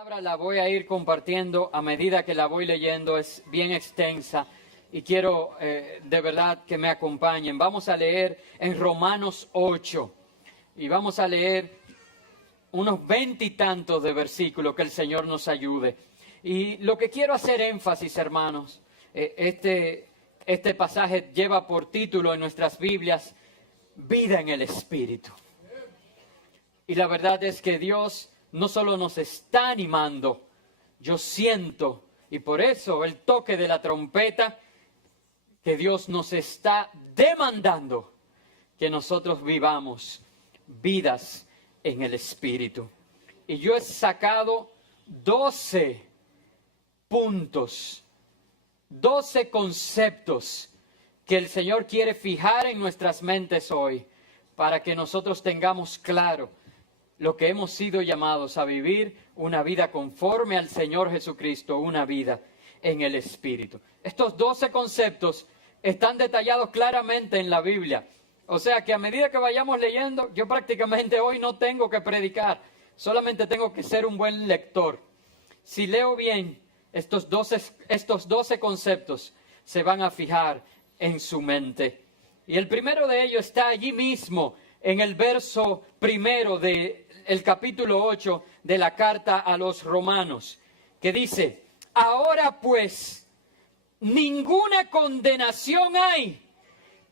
palabra la voy a ir compartiendo a medida que la voy leyendo, es bien extensa y quiero de verdad que me acompañen. Vamos a leer en Romanos 8 y vamos a leer unos 20 y tantos de versículos, que el Señor nos ayude. Y lo que quiero hacer énfasis, hermanos, este pasaje lleva por título en nuestras Biblias, Vida en el Espíritu. Y la verdad es que Dios no solo nos está animando, yo siento, y por eso el toque de la trompeta, que Dios nos está demandando que nosotros vivamos vidas en el Espíritu. Y yo he sacado 12 puntos, 12 conceptos que el Señor quiere fijar en nuestras mentes hoy, para que nosotros tengamos claro lo que hemos sido llamados a vivir, una vida conforme al Señor Jesucristo, una vida en el Espíritu. Estos 12 conceptos están detallados claramente en la Biblia. O sea que a medida que vayamos leyendo, yo prácticamente hoy no tengo que predicar, solamente tengo que ser un buen lector. Si leo bien, estos 12 conceptos se van a fijar en su mente. Y el primero de ellos está allí mismo, en el verso primero del capítulo 8 de la carta a los Romanos, que dice: ahora pues, ninguna condenación hay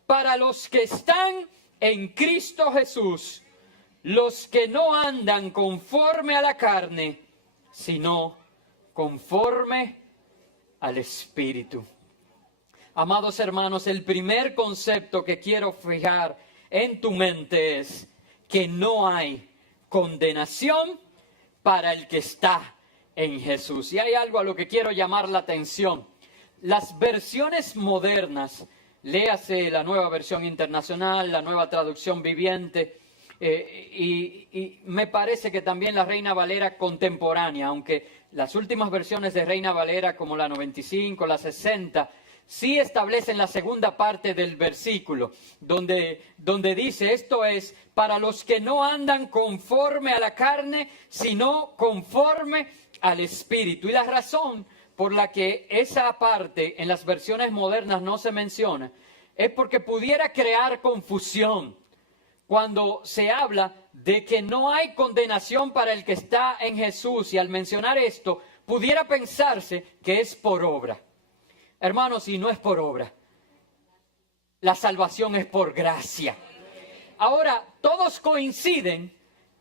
para los que están en Cristo Jesús, los que no andan conforme a la carne, sino conforme al Espíritu. Amados hermanos, el primer concepto que quiero fijar en tu mente es que no hay condenación para el que está en Jesús. Y hay algo a lo que quiero llamar la atención. Las versiones modernas, léase la Nueva Versión Internacional, la Nueva Traducción Viviente, y me parece que también la Reina Valera contemporánea, aunque las últimas versiones de Reina Valera, como la 95, la 60, sí establecen la segunda parte del versículo, donde dice: esto es, para los que no andan conforme a la carne, sino conforme al Espíritu. Y la razón por la que esa parte en las versiones modernas no se menciona es porque pudiera crear confusión cuando se habla de que no hay condenación para el que está en Jesús, y al mencionar esto pudiera pensarse que es por obra. Hermanos, y no es por obra. La salvación es por gracia. Ahora, todos coinciden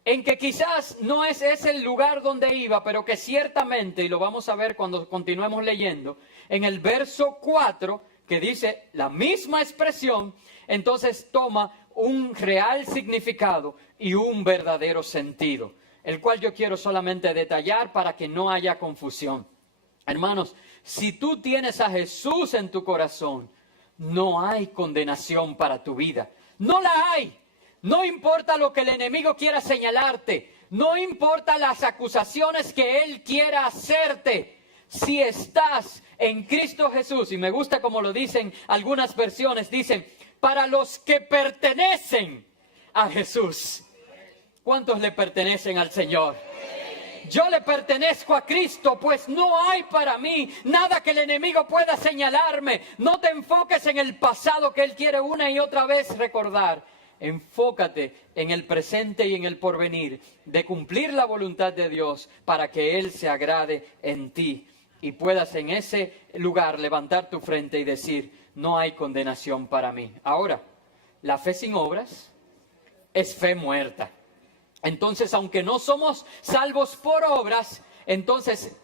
en que quizás no es ese el lugar donde iba, pero que ciertamente, y lo vamos a ver cuando continuemos leyendo, en el verso 4, que dice la misma expresión, entonces toma un real significado y un verdadero sentido, el cual yo quiero solamente detallar para que no haya confusión. Hermanos, si tú tienes a Jesús en tu corazón, no hay condenación para tu vida. No la hay. No importa lo que el enemigo quiera señalarte. No importa las acusaciones que él quiera hacerte. Si estás en Cristo Jesús, y me gusta como lo dicen algunas versiones, dicen, para los que pertenecen a Jesús. ¿Cuántos le pertenecen al Señor? Yo le pertenezco a Cristo, pues no hay para mí nada que el enemigo pueda señalarme. No te enfoques en el pasado que él quiere una y otra vez recordar. Enfócate en el presente y en el porvenir, de cumplir la voluntad de Dios para que Él se agrade en ti y puedas en ese lugar levantar tu frente y decir: no hay condenación para mí. Ahora, la fe sin obras es fe muerta. Entonces, aunque no somos salvos por obras, entonces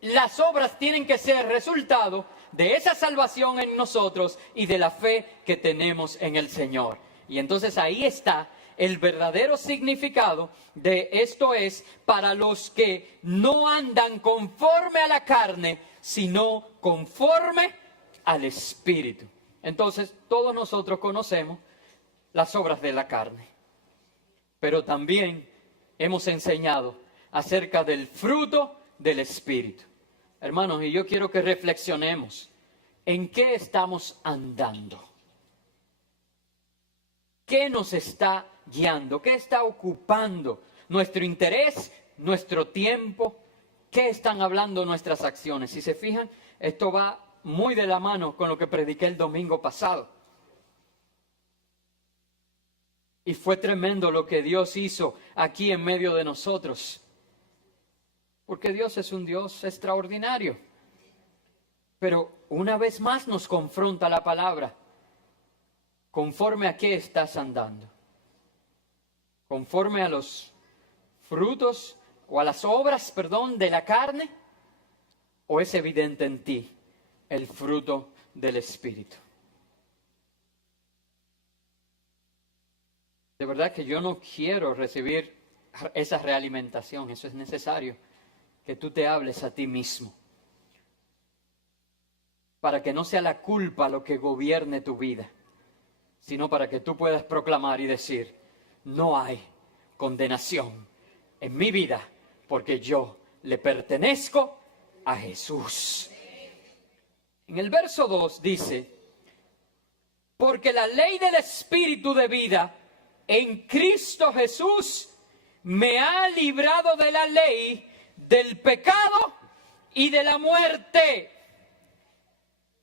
las obras tienen que ser resultado de esa salvación en nosotros y de la fe que tenemos en el Señor. Y entonces ahí está el verdadero significado de esto es, para los que no andan conforme a la carne, sino conforme al Espíritu. Entonces, todos nosotros conocemos las obras de la carne, pero también hemos enseñado acerca del fruto del Espíritu. Hermanos, y yo quiero que reflexionemos en qué estamos andando. ¿Qué nos está guiando? ¿Qué está ocupando nuestro interés, nuestro tiempo ¿qué están hablando nuestras acciones? Si se fijan, esto va muy de la mano con lo que prediqué el domingo pasado. Y fue tremendo lo que Dios hizo aquí en medio de nosotros. Porque Dios es un Dios extraordinario. Pero una vez más nos confronta la palabra. ¿Conforme a qué estás andando? ¿Conforme a los frutos o a las obras, de la carne? ¿O es evidente en ti el fruto del Espíritu? De verdad que yo no quiero recibir esa realimentación. Eso es necesario, que tú te hables a ti mismo. Para que no sea la culpa lo que gobierne tu vida, sino para que tú puedas proclamar y decir, no hay condenación en mi vida, porque yo le pertenezco a Jesús. En el verso 2 dice, porque la ley del Espíritu de vida en Cristo Jesús me ha librado de la ley, del pecado y de la muerte.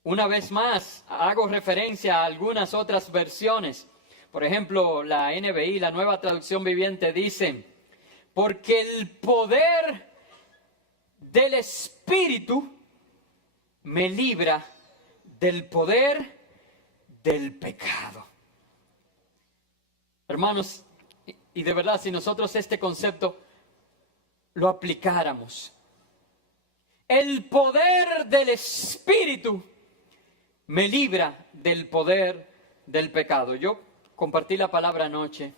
Una vez más, hago referencia a algunas otras versiones. Por ejemplo, la NBI, la Nueva Traducción Viviente, dice, porque el poder del Espíritu me libra del poder del pecado. Hermanos, y de verdad, si nosotros este concepto lo aplicáramos, el poder del Espíritu me libra del poder del pecado. Yo compartí la palabra anoche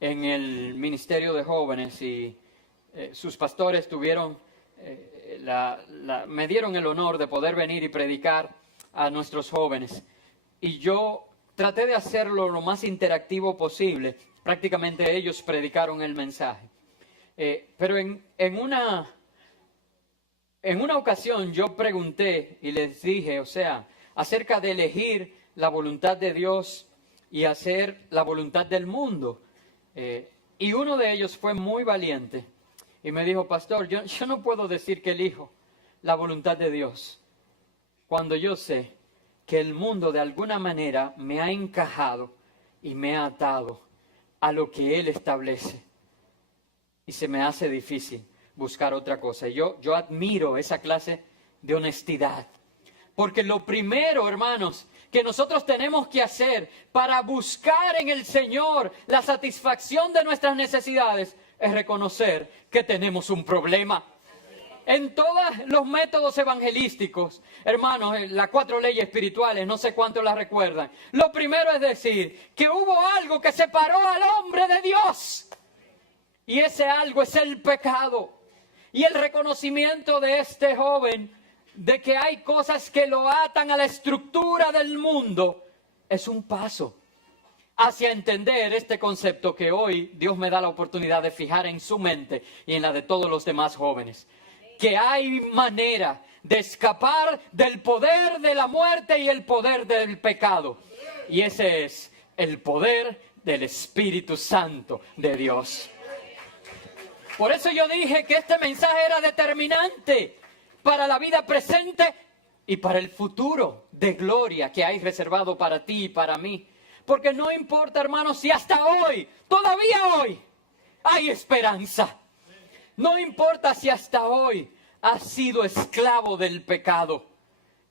en el Ministerio de Jóvenes y sus pastores me dieron el honor de poder venir y predicar a nuestros jóvenes. Y yo traté de hacerlo lo más interactivo posible. Prácticamente ellos predicaron el mensaje. Pero en una ocasión yo pregunté y les dije, acerca de elegir la voluntad de Dios y hacer la voluntad del mundo. Y uno de ellos fue muy valiente y me dijo, pastor, yo no puedo decir que elijo la voluntad de Dios cuando yo sé que el mundo de alguna manera me ha encajado y me ha atado a lo que Él establece. Y se me hace difícil buscar otra cosa. Y yo admiro esa clase de honestidad. Porque lo primero, hermanos, que nosotros tenemos que hacer para buscar en el Señor la satisfacción de nuestras necesidades es reconocer que tenemos un problema. En todos los métodos evangelísticos, hermanos, las 4 leyes espirituales, no sé cuántos las recuerdan. Lo primero es decir que hubo algo que separó al hombre de Dios. Y ese algo es el pecado. Y el reconocimiento de este joven de que hay cosas que lo atan a la estructura del mundo, es un paso hacia entender este concepto que hoy Dios me da la oportunidad de fijar en su mente y en la de todos los demás jóvenes. Que hay manera de escapar del poder de la muerte y el poder del pecado. Y ese es el poder del Espíritu Santo de Dios. Por eso yo dije que este mensaje era determinante para la vida presente y para el futuro de gloria que hay reservado para ti y para mí. Porque no importa, hermanos, si hasta hoy, todavía hoy, hay esperanza. No importa si hasta hoy has sido esclavo del pecado.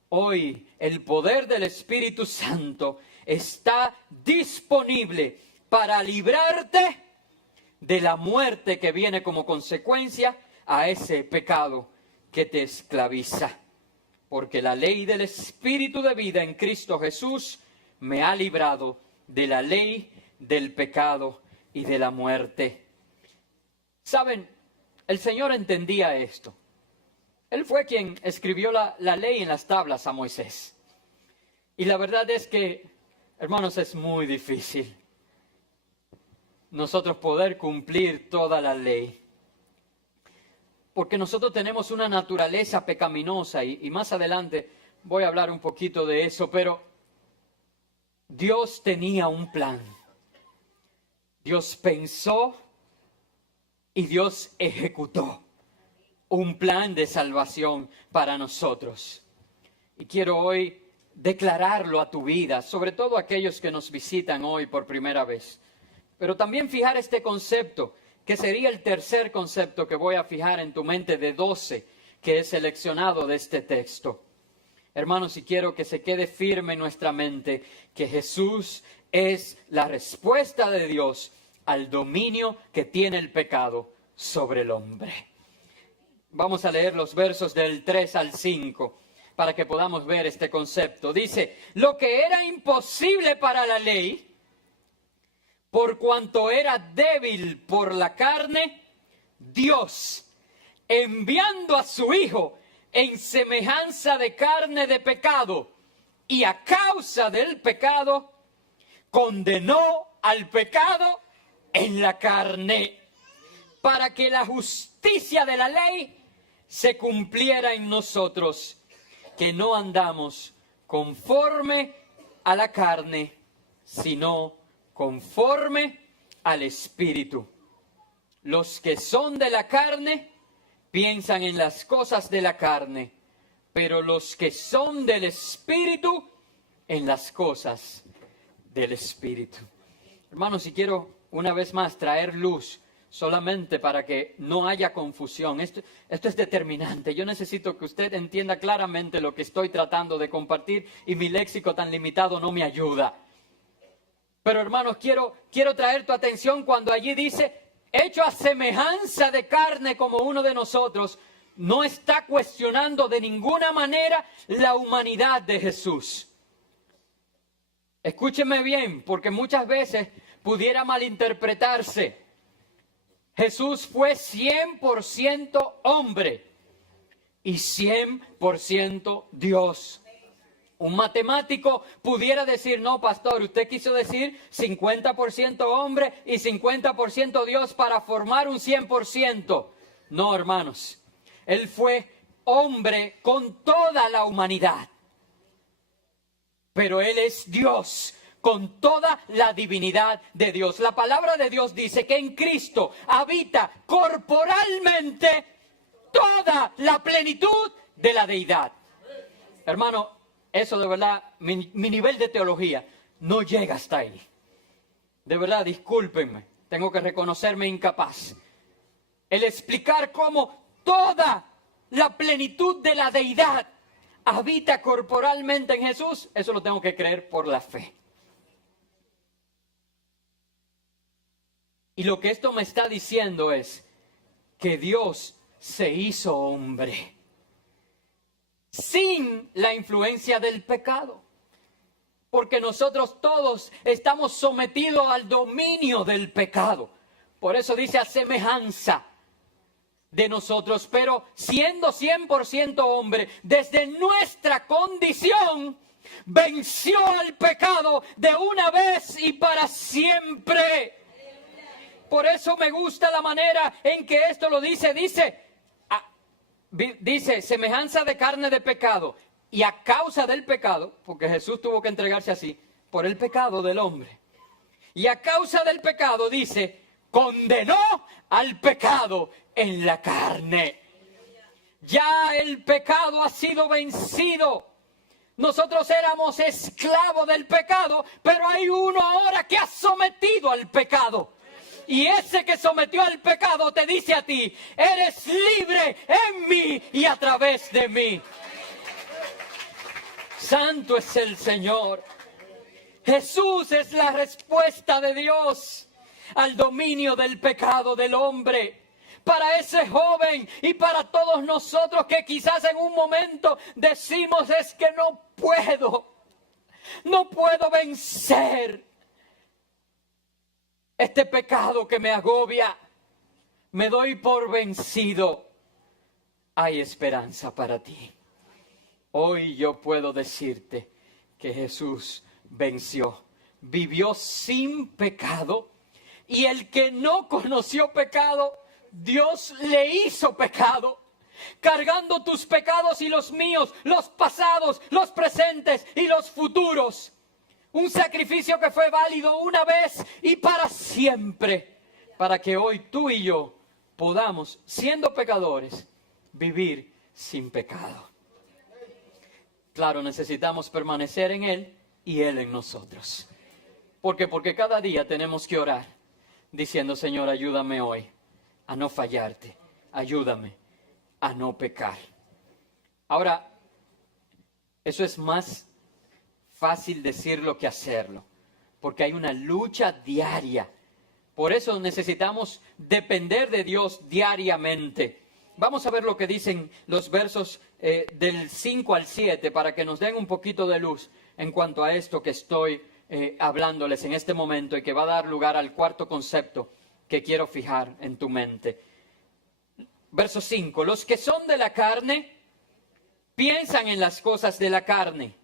Hoy el poder del Espíritu Santo está disponible para librarte de la muerte que viene como consecuencia a ese pecado que te esclaviza. Porque la ley del Espíritu de vida en Cristo Jesús me ha librado de la ley del pecado y de la muerte. ¿Saben? El Señor entendía esto. Él fue quien escribió la ley en las tablas a Moisés. Y la verdad es que, hermanos, es muy difícil nosotros poder cumplir toda la ley. Porque nosotros tenemos una naturaleza pecaminosa y más adelante voy a hablar un poquito de eso, pero Dios tenía un plan. Dios pensó y Dios ejecutó. un plan de salvación para nosotros. Y quiero hoy declararlo a tu vida, sobre todo aquellos que nos visitan hoy por primera vez. Pero también fijar este concepto, que sería el tercer concepto que voy a fijar en tu mente de 12, que he seleccionado de este texto. Hermanos, y quiero que se quede firme en nuestra mente que Jesús es la respuesta de Dios al dominio que tiene el pecado sobre el hombre. Vamos a leer los versos del 3 al 5 para que podamos ver este concepto. Dice, lo que era imposible para la ley, por cuanto era débil por la carne, Dios, enviando a su Hijo en semejanza de carne de pecado, y a causa del pecado, condenó al pecado en la carne, para que la justicia de la ley se cumpliera en nosotros, que no andamos conforme a la carne, sino conforme al Espíritu. Los que son de la carne piensan en las cosas de la carne, pero los que son del Espíritu, en las cosas del Espíritu. Hermanos, si quiero una vez más traer luz, solamente para que no haya confusión. Esto es determinante. Yo necesito que usted entienda claramente lo que estoy tratando de compartir y mi léxico tan limitado no me ayuda. Pero hermanos, quiero traer tu atención cuando allí dice, hecho a semejanza de carne como uno de nosotros, no está cuestionando de ninguna manera la humanidad de Jesús. Escúcheme bien, porque muchas veces pudiera malinterpretarse. Jesús fue 100% hombre y 100% Dios. Un matemático pudiera decir, no, pastor, usted quiso decir 50% hombre y 50% Dios para formar un 100%. No, hermanos, Él fue hombre con toda la humanidad. Pero Él es Dios con toda la divinidad de Dios. La palabra de Dios dice que en Cristo habita corporalmente toda la plenitud de la deidad. Hermano, eso de verdad, mi nivel de teología no llega hasta ahí. De verdad, discúlpenme, tengo que reconocerme incapaz. El explicar cómo toda la plenitud de la deidad habita corporalmente en Jesús, eso lo tengo que creer por la fe. Y lo que esto me está diciendo es que Dios se hizo hombre sin la influencia del pecado. Porque nosotros todos estamos sometidos al dominio del pecado. Por eso dice a semejanza de nosotros, pero siendo 100% hombre, desde nuestra condición, venció al pecado de una vez y para siempre. Por eso me gusta la manera en que esto lo dice. Dice, semejanza de carne de pecado. Y a causa del pecado, porque Jesús tuvo que entregarse así, por el pecado del hombre. Y a causa del pecado, dice, condenó al pecado en la carne. Ya el pecado ha sido vencido. Nosotros éramos esclavos del pecado, pero hay uno ahora que ha sometido al pecado. Y ese que sometió al pecado te dice a ti, eres libre en mí y a través de mí. Santo es el Señor. Jesús es la respuesta de Dios al dominio del pecado del hombre. Para ese joven y para todos nosotros que quizás en un momento decimos es que no puedo vencer este pecado que me agobia, me doy por vencido. Hay esperanza para ti. Hoy yo puedo decirte que Jesús venció, vivió sin pecado, y el que no conoció pecado, Dios le hizo pecado, cargando tus pecados y los míos, los pasados, los presentes y los futuros. Un sacrificio que fue válido una vez y para siempre, para que hoy tú y yo podamos, siendo pecadores, vivir sin pecado. Claro, necesitamos permanecer en Él y Él en nosotros. ¿Por qué? Porque cada día tenemos que orar diciendo, Señor, ayúdame hoy a no fallarte. Ayúdame a no pecar. Ahora, eso es más fácil decirlo que hacerlo, porque hay una lucha diaria. Por eso necesitamos depender de Dios diariamente. Vamos a ver lo que dicen los versos del 5 al 7 para que nos den un poquito de luz en cuanto a esto que estoy hablándoles en este momento y que va a dar lugar al cuarto concepto que quiero fijar en tu mente. Verso 5. Los que son de la carne piensan en las cosas de la carne,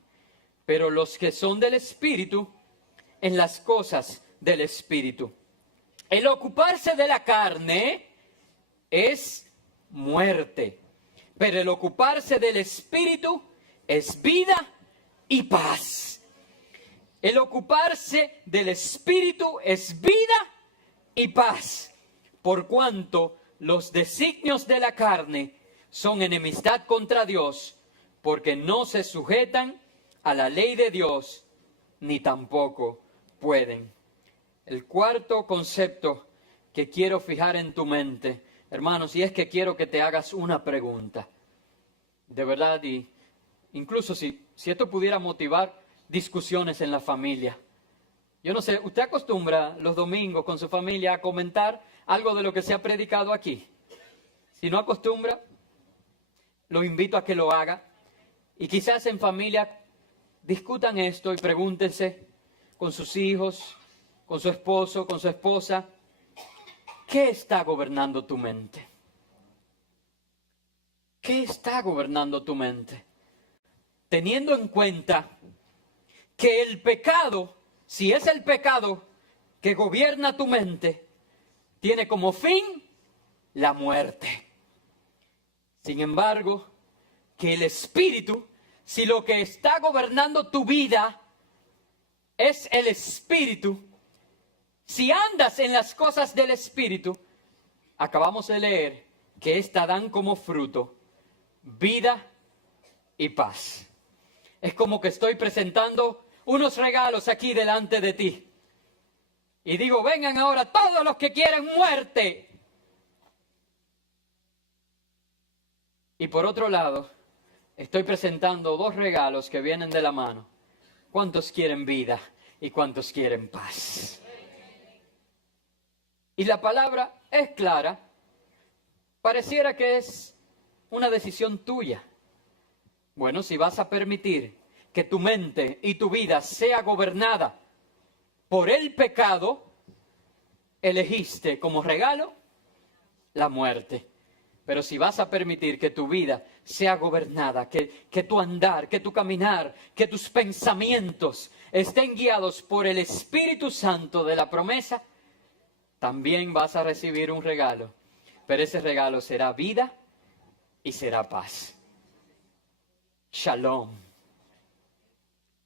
pero los que son del Espíritu, en las cosas del Espíritu. El ocuparse de la carne es muerte, pero el ocuparse del Espíritu es vida y paz. El ocuparse del Espíritu es vida y paz, por cuanto los designios de la carne son enemistad contra Dios, porque no se sujetan a la ley de Dios, ni tampoco pueden. El cuarto concepto que quiero fijar en tu mente, hermanos, y es que quiero que te hagas una pregunta. De verdad, y incluso si esto pudiera motivar discusiones en la familia. Yo no sé, ¿usted acostumbra los domingos con su familia a comentar algo de lo que se ha predicado aquí? Si no acostumbra, lo invito a que lo haga. Y quizás en familia discutan esto y pregúntense con sus hijos, con su esposo, con su esposa, ¿qué está gobernando tu mente? ¿Qué está gobernando tu mente? Teniendo en cuenta que el pecado, si es el pecado que gobierna tu mente, tiene como fin la muerte. Sin embargo, que el Espíritu, si lo que está gobernando tu vida es el Espíritu, si andas en las cosas del Espíritu, acabamos de leer que éstas dan como fruto vida y paz. Es como que estoy presentando unos regalos aquí delante de ti. Y digo, vengan ahora todos los que quieren muerte. Y por otro lado, estoy presentando dos regalos que vienen de la mano. ¿Cuántos quieren vida y cuántos quieren paz? Y la palabra es clara. Pareciera que es una decisión tuya. Bueno, si vas a permitir que tu mente y tu vida sea gobernada por el pecado, elegiste como regalo la muerte. Pero si vas a permitir que tu vida sea gobernada, que tu andar, que tu caminar, que tus pensamientos estén guiados por el Espíritu Santo de la promesa, también vas a recibir un regalo. Pero ese regalo será vida y será paz. Shalom.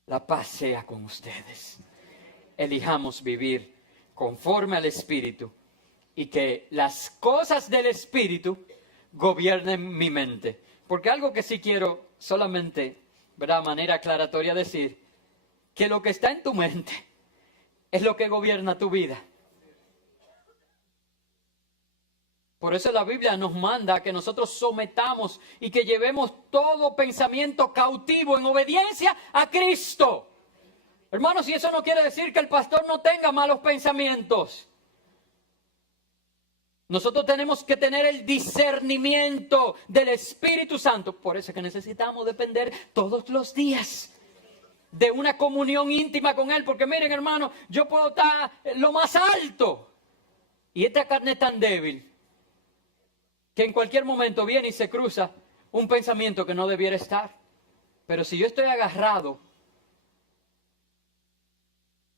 La paz sea con ustedes. Elijamos vivir conforme al Espíritu y que las cosas del Espíritu gobiernen mi mente. Porque algo que sí quiero solamente, ¿verdad?, manera aclaratoria decir, que lo que está en tu mente es lo que gobierna tu vida. Por eso la Biblia nos manda a que nosotros sometamos y que llevemos todo pensamiento cautivo en obediencia a Cristo. Hermanos, y eso no quiere decir que el pastor no tenga malos pensamientos. Nosotros tenemos que tener el discernimiento del Espíritu Santo. Por eso es que necesitamos depender todos los días de una comunión íntima con Él. Porque miren, hermanos, yo puedo estar lo más alto y esta carne es tan débil que en cualquier momento viene y se cruza un pensamiento que no debiera estar. Pero si yo estoy agarrado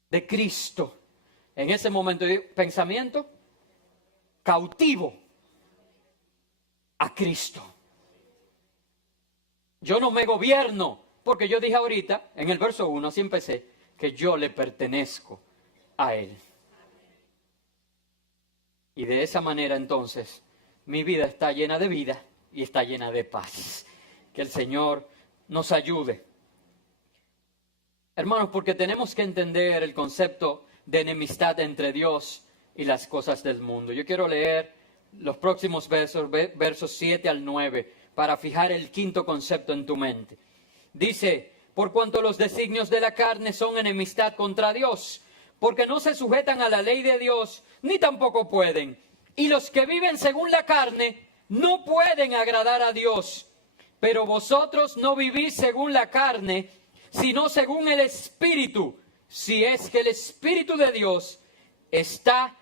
de Cristo, en ese momento de pensamiento, cautivo a Cristo. Yo no me gobierno, porque yo dije ahorita, en el verso 1, así empecé, que yo le pertenezco a Él. Y de esa manera entonces, mi vida está llena de vida y está llena de paz. Que el Señor nos ayude. Hermanos, porque tenemos que entender el concepto de enemistad entre Dios y las cosas del mundo. Yo quiero leer los próximos versos 7 al 9, para fijar el quinto concepto en tu mente. Dice: por cuanto los designios de la carne son enemistad contra Dios, porque no se sujetan a la ley de Dios, ni tampoco pueden. Y los que viven según la carne no pueden agradar a Dios. Pero vosotros no vivís según la carne, sino según el Espíritu, si es que el Espíritu de Dios está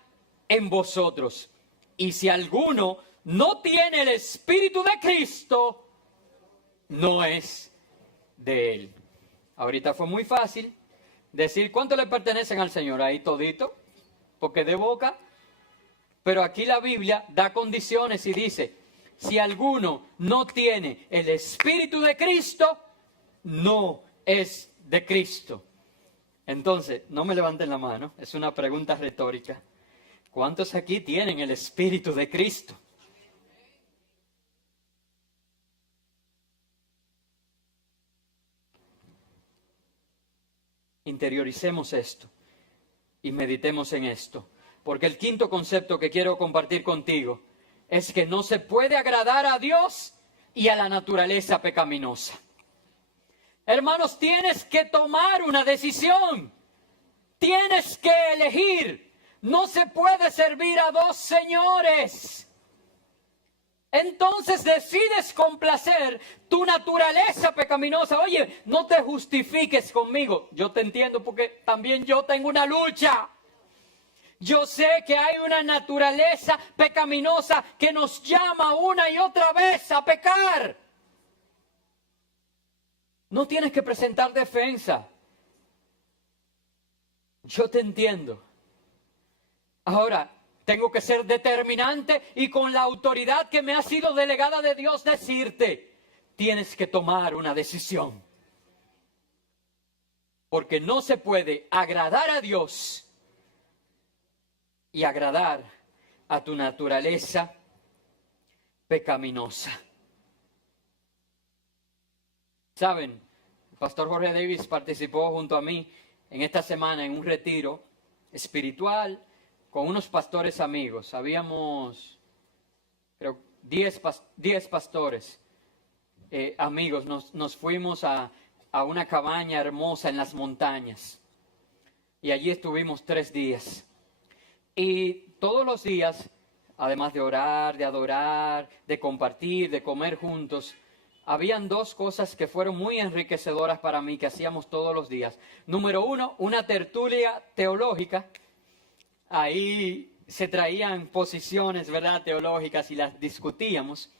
en vosotros. Y si alguno no tiene el Espíritu de Cristo, no es de Él. Ahorita fue muy fácil decir cuánto le pertenecen al Señor, ahí todito, porque de boca. Pero aquí la Biblia da condiciones y dice: si alguno no tiene el Espíritu de Cristo, no es de Cristo. Entonces, no me levanten la mano, es una pregunta retórica. ¿Cuántos aquí tienen el Espíritu de Cristo? Interioricemos esto y meditemos en esto. Porque el quinto concepto que quiero compartir contigo es que no se puede agradar a Dios y a la naturaleza pecaminosa. Hermanos, tienes que tomar una decisión. Tienes que elegir. No se puede servir a dos señores. Entonces decides complacer tu naturaleza pecaminosa. Oye, no te justifiques conmigo. Yo te entiendo porque también yo tengo una lucha. Yo sé que hay una naturaleza pecaminosa que nos llama una y otra vez a pecar. No tienes que presentar defensa. Yo te entiendo. Ahora, tengo que ser determinante y con la autoridad que me ha sido delegada de Dios decirte: tienes que tomar una decisión. Porque no se puede agradar a Dios y agradar a tu naturaleza pecaminosa. Saben, el pastor Jorge Davis participó junto a mí en esta semana en un retiro espiritual con unos pastores amigos. Habíamos, creo, 10 pastores amigos. Nos fuimos a una cabaña hermosa en las montañas. Y allí estuvimos 3 días. Y todos los días, además de orar, de adorar, de compartir, de comer juntos, habían 2 cosas que fueron muy enriquecedoras para mí, que hacíamos todos los días. Número 1, una tertulia teológica. Ahí se traían posiciones, ¿verdad?, teológicas y las discutíamos.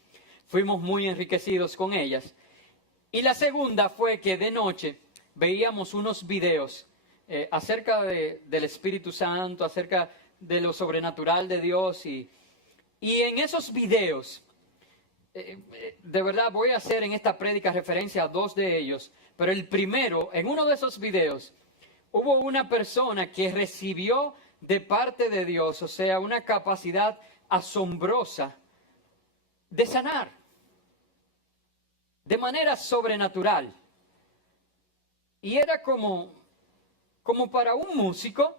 Fuimos muy enriquecidos con ellas. Y la segunda fue que de noche veíamos unos videos acerca del Espíritu Santo, acerca de lo sobrenatural de Dios. Y en esos videos, de verdad voy a hacer en esta prédica referencia a 2 de ellos, pero el primero, en uno de esos videos, hubo una persona que recibió de parte de Dios, o sea, una capacidad asombrosa de sanar, de manera sobrenatural. Y era como para un músico.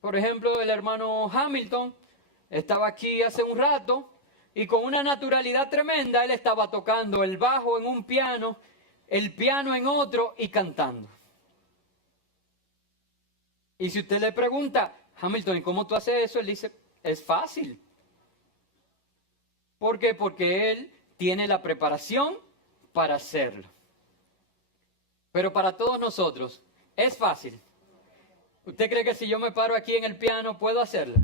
Por ejemplo, el hermano Hamilton estaba aquí hace un rato y con una naturalidad tremenda él estaba tocando el bajo en un piano, el piano en otro y cantando. Y si usted le pregunta: Hamilton, ¿y cómo tú haces eso? Él dice: es fácil. ¿Por qué? Porque él tiene la preparación para hacerlo. Pero para todos nosotros, ¿es fácil? ¿Usted cree que si yo me paro aquí en el piano puedo hacerlo?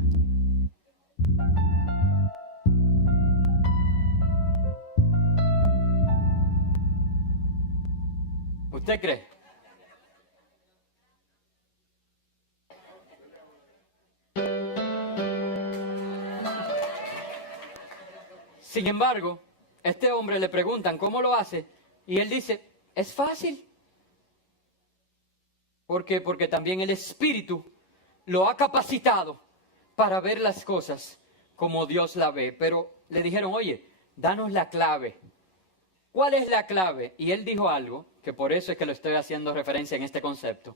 ¿Usted cree? Sin embargo, a este hombre le preguntan cómo lo hace y él dice: es fácil. ¿Por qué? Porque también el Espíritu lo ha capacitado para ver las cosas como Dios la ve. Pero le dijeron: oye, danos la clave. ¿Cuál es la clave? Y él dijo algo, que por eso es que lo estoy haciendo referencia en este concepto.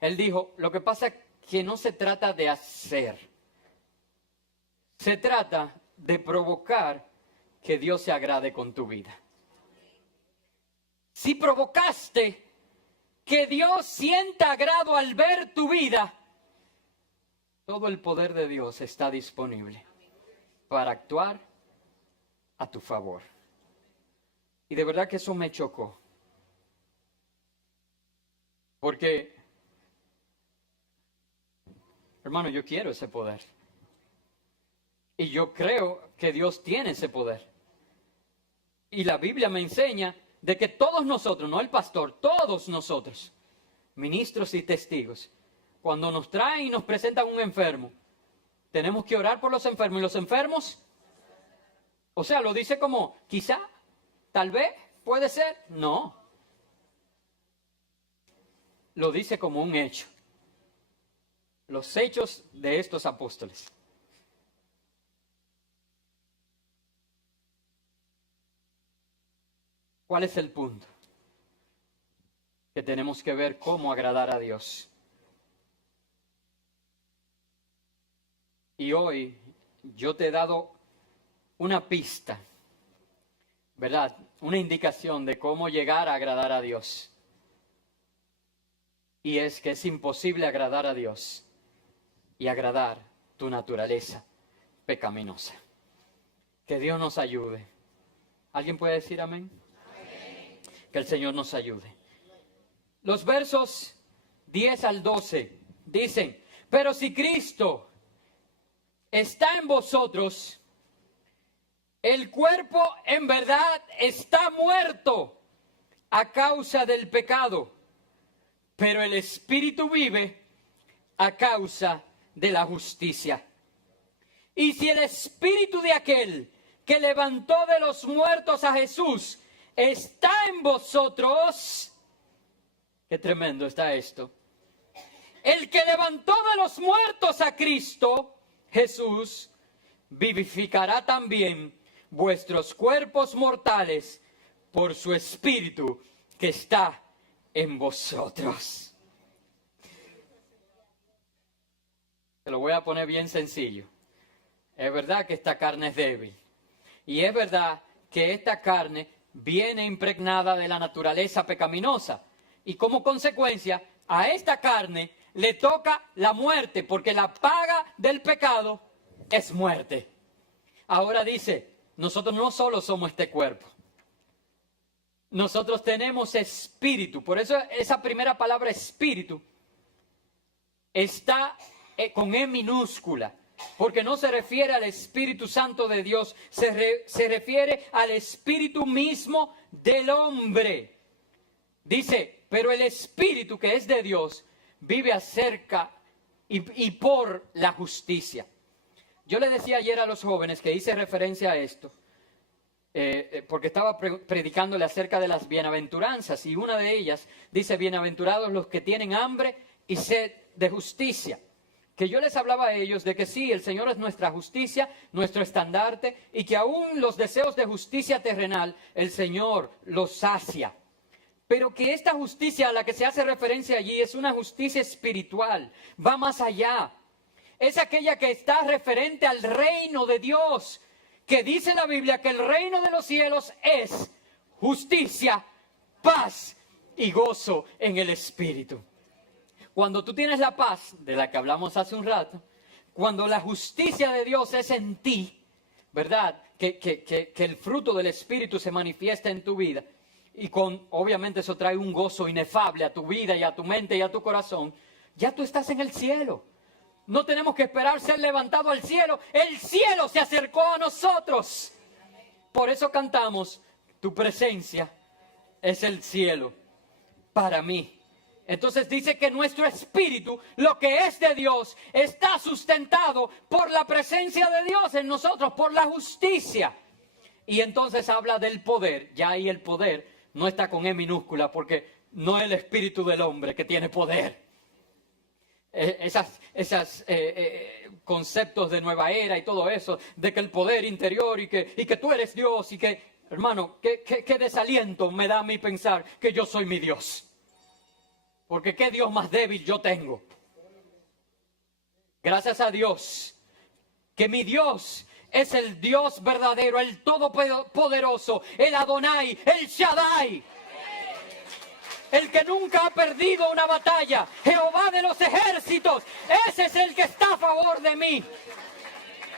Él dijo, lo que pasa es que no se trata de hacer. Se trata de provocar que Dios se agrade con tu vida. Si provocaste que Dios sienta agrado al ver tu vida, todo el poder de Dios está disponible para actuar a tu favor. Y de verdad que eso me chocó. Porque, hermano, yo quiero ese poder. Y yo creo que Dios tiene ese poder. Y la Biblia me enseña de que todos nosotros, no el pastor, todos nosotros, ministros y testigos, cuando nos traen y nos presentan un enfermo, tenemos que orar por los enfermos. Y los enfermos, o sea, lo dice como, quizá, tal vez, puede ser, no. Lo dice como un hecho. Los hechos de estos apóstoles. ¿Cuál es el punto? Que tenemos que ver cómo agradar a Dios. Y hoy yo te he dado una pista, ¿verdad? Una indicación de cómo llegar a agradar a Dios. Y es que es imposible agradar a Dios y agradar tu naturaleza pecaminosa. Que Dios nos ayude. ¿Alguien puede decir amén? Amén. Que el Señor nos ayude. Los versos 10 al 12 dicen, pero si Cristo está en vosotros, el cuerpo en verdad está muerto a causa del pecado, pero el espíritu vive a causa de la justicia. Y si el espíritu de aquel que levantó de los muertos a Jesús está en vosotros, qué tremendo está esto. El que levantó de los muertos a Cristo Jesús vivificará también vuestros cuerpos mortales por su espíritu que está en vosotros. Te lo voy a poner bien sencillo. Es verdad que esta carne es débil. Y es verdad que esta carne viene impregnada de la naturaleza pecaminosa. Y como consecuencia, a esta carne le toca la muerte, porque la paga del pecado es muerte. Ahora dice, nosotros no solo somos este cuerpo. Nosotros tenemos espíritu. Por eso esa primera palabra espíritu está con E minúscula. Porque no se refiere al Espíritu Santo de Dios. Se refiere al espíritu mismo del hombre. Dice, pero el espíritu que es de Dios vive acerca y por la justicia. Yo le decía ayer a los jóvenes que hice referencia a esto, porque estaba predicándole acerca de las bienaventuranzas, y una de ellas dice, bienaventurados los que tienen hambre y sed de justicia. Que yo les hablaba a ellos de que sí, el Señor es nuestra justicia, nuestro estandarte, y que aún los deseos de justicia terrenal, el Señor los sacia. Pero que esta justicia a la que se hace referencia allí es una justicia espiritual, va más allá. Es aquella que está referente al reino de Dios, que dice la Biblia que el reino de los cielos es justicia, paz y gozo en el Espíritu. Cuando tú tienes la paz, de la que hablamos hace un rato, cuando la justicia de Dios es en ti, ¿verdad? Que el fruto del Espíritu se manifiesta en tu vida, y obviamente eso trae un gozo inefable a tu vida y a tu mente y a tu corazón, ya tú estás en el cielo. No tenemos que esperar ser levantado al cielo. El cielo se acercó a nosotros. Por eso cantamos, tu presencia es el cielo para mí. Entonces dice que nuestro espíritu, lo que es de Dios, está sustentado por la presencia de Dios en nosotros, por la justicia. Y entonces habla del poder. Ya ahí el poder no está con E minúscula, porque no es el espíritu del hombre que tiene poder, esas conceptos de nueva era y todo eso, de que el poder interior y que tú eres Dios y que, hermano, qué desaliento me da a mí pensar que yo soy mi Dios. Porque qué Dios más débil yo tengo. Gracias a Dios que mi Dios es el Dios verdadero, el todopoderoso, el Adonai, el Shaddai. El que nunca ha perdido una batalla, Jehová de los ejércitos, ese es el que está a favor de mí.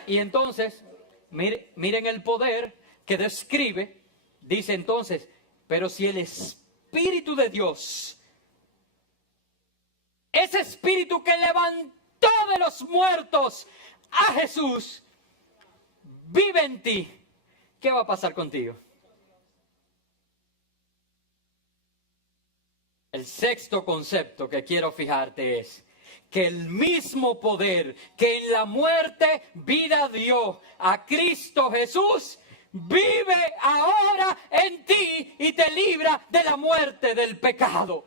Y entonces, miren el poder que describe, dice entonces, pero si el Espíritu de Dios, ese Espíritu que levantó de los muertos a Jesús, vive en ti, ¿qué va a pasar contigo? El sexto concepto que quiero fijarte es que el mismo poder que en la muerte vida dio a Cristo Jesús, vive ahora en ti y te libra de la muerte del pecado.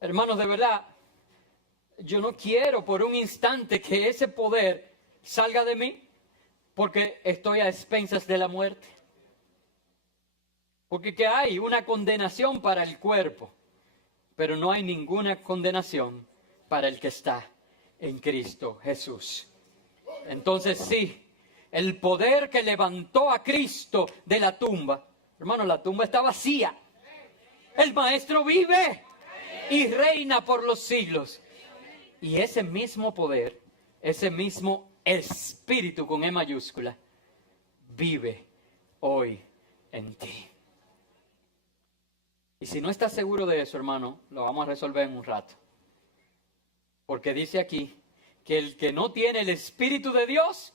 Hermanos, de verdad, yo no quiero por un instante que ese poder salga de mí porque estoy a expensas de la muerte. Porque que hay una condenación para el cuerpo, pero no hay ninguna condenación para el que está en Cristo Jesús. Entonces sí, el poder que levantó a Cristo de la tumba, hermano, la tumba está vacía. El Maestro vive y reina por los siglos. Y ese mismo poder, ese mismo Espíritu con E mayúscula, vive hoy en ti. Y si no estás seguro de eso, hermano, lo vamos a resolver en un rato. Porque dice aquí que el que no tiene el Espíritu de Dios,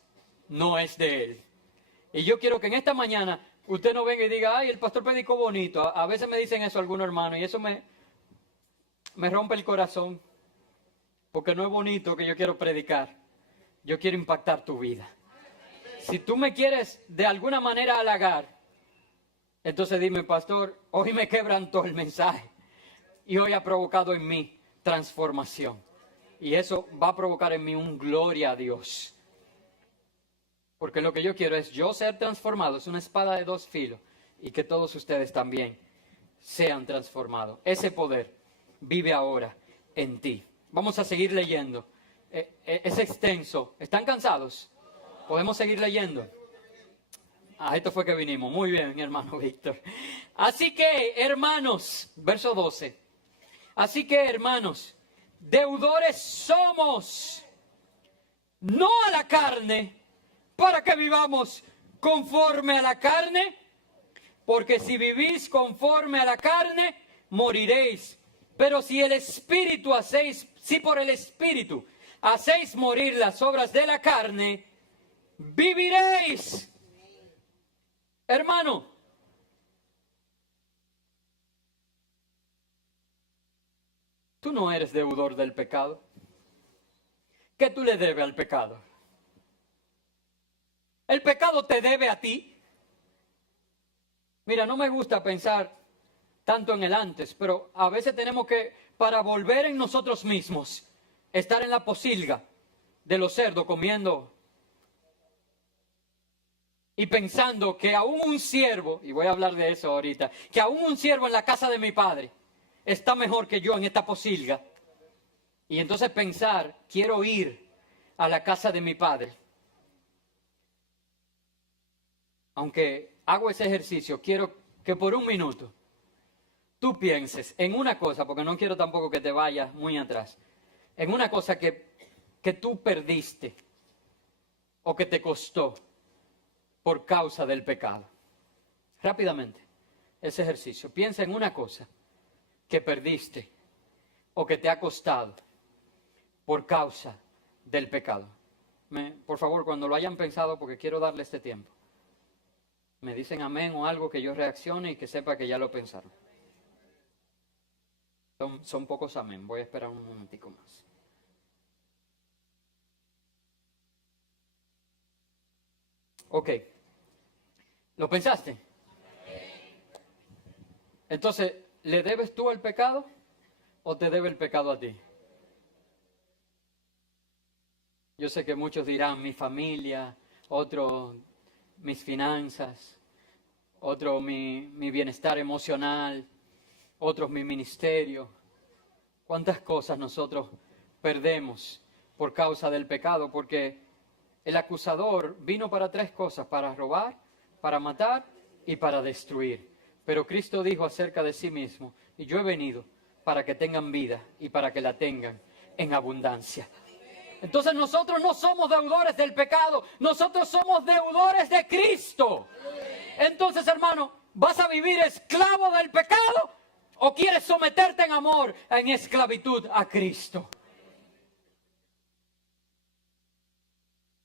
no es de Él. Y yo quiero que en esta mañana usted no venga y diga, ay, el pastor predicó bonito. A veces me dicen eso algunos hermanos y eso me rompe el corazón. Porque no es bonito que yo quiero predicar. Yo quiero impactar tu vida. Si tú me quieres de alguna manera halagar, entonces dime, pastor, hoy me quebrantó el mensaje y hoy ha provocado en mí transformación. Y eso va a provocar en mí un gloria a Dios. Porque lo que yo quiero es yo ser transformado, es una espada de dos filos, y que todos ustedes también sean transformados. Ese poder vive ahora en ti. Vamos a seguir leyendo. Es extenso. ¿Están cansados? ¿Podemos seguir leyendo? Esto fue que vinimos. Muy bien, hermano Víctor. Así que, hermanos, verso 12. Así que, hermanos, deudores somos, no a la carne, para que vivamos conforme a la carne, porque si vivís conforme a la carne, moriréis. Pero si el Espíritu si por el Espíritu hacéis morir las obras de la carne, viviréis. Hermano, tú no eres deudor del pecado. ¿Qué tú le debes al pecado? ¿El pecado te debe a ti? Mira, no me gusta pensar tanto en el antes, pero a veces tenemos que, para volver en nosotros mismos, estar en la posilga de los cerdos comiendo y pensando que aún un siervo, y voy a hablar de eso ahorita, que aún un siervo en la casa de mi padre está mejor que yo en esta posilga. Y entonces pensar, quiero ir a la casa de mi padre. Aunque hago ese ejercicio, quiero que por un minuto tú pienses en una cosa, porque no quiero tampoco que te vayas muy atrás, en una cosa que tú perdiste o que te costó por causa del pecado. Rápidamente, ese ejercicio. Piensa en una cosa que perdiste o que te ha costado por causa del pecado. Por favor, cuando lo hayan pensado, porque quiero darle este tiempo, me dicen amén o algo que yo reaccione y que sepa que ya lo pensaron. Son pocos amén. Voy a esperar un momentico más. Ok. ¿Lo pensaste? Entonces, ¿le debes tú el pecado o te debe el pecado a ti? Yo sé que muchos dirán mi familia, otro mis finanzas, otro mi bienestar emocional, otros mi ministerio. ¿Cuántas cosas nosotros perdemos por causa del pecado? Porque el acusador vino para 3 cosas: para robar, para matar y para destruir. Pero Cristo dijo acerca de sí mismo: y yo he venido para que tengan vida y para que la tengan en abundancia. Entonces nosotros no somos deudores del pecado, nosotros somos deudores de Cristo. Entonces, hermano, ¿vas a vivir esclavo del pecado o quieres someterte en amor, en esclavitud a Cristo?